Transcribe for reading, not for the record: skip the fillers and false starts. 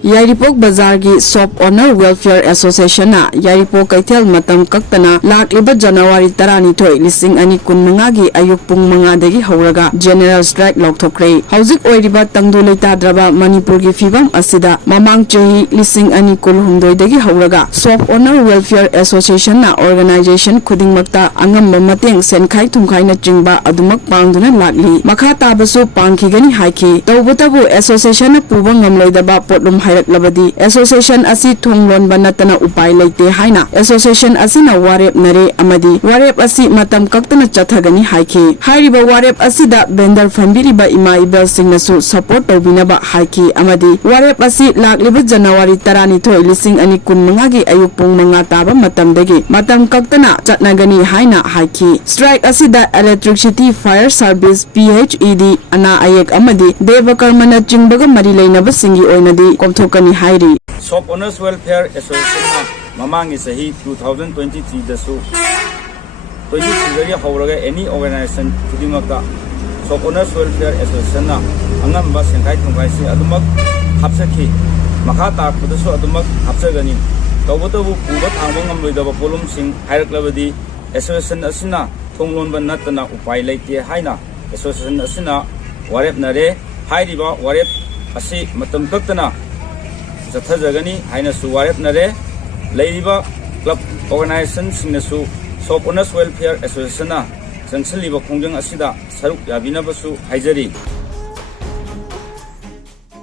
Yairipok Bazar gi Shop Owner Welfare Association na Yairipok Keithel Matam Kaktana Lakliba January 12 lising ani kunmanga gi ayuk pung manga dagi hauraga General Strike Laothokhre hauzik oiriba tangdu leitadraba Manipur gi fibam asida mamang chahi lising ani kulhumdoi dagi hauraga Shop Owner Welfare Association na organization khudingmakta angamba mateng senkhai thumkhai na chingba adumak pangduna lakli makha tabasu pangkhigani haiki tawbutabu association na puba ngamloidaba potlum Labadi Association asi thonglon banatana upai leite haina Association asina warep nare amadi warep asi matam kaktana chathagani haiki hairiba warep asida bender fambiriba ima ibel singnasu support tawbinaba haiki amadi warep asi lakliba January 12 lising ani kunmanga gi ayuk pung manga taba matamdagi matam kaktana chatnagani haina haiki strike asida electricity fire service PHED ana ayek amadi devakarmana chingbaga mari leinaba singi oinadi Kani Hairi. Shop Owners Welfare Association na mamang isahi 2023 dasu 23 dari hauraga any organization kudimaka Shop Owners Welfare Association na angamba sengkai thongkai si adumak hapsaki makha tak pudasu adumak hapsagani tawbutabu puba thangba ngamloidaba polum sing hairak association asina thonglon ban natana upai leite haina association asina warep nare hairiba warep asi matam kaktana Zathajagani haina su warep nare leiba club organization singnasu Shop Owners Welfare Association na sangsaliba khongjang asida saruk yabinabasu haijari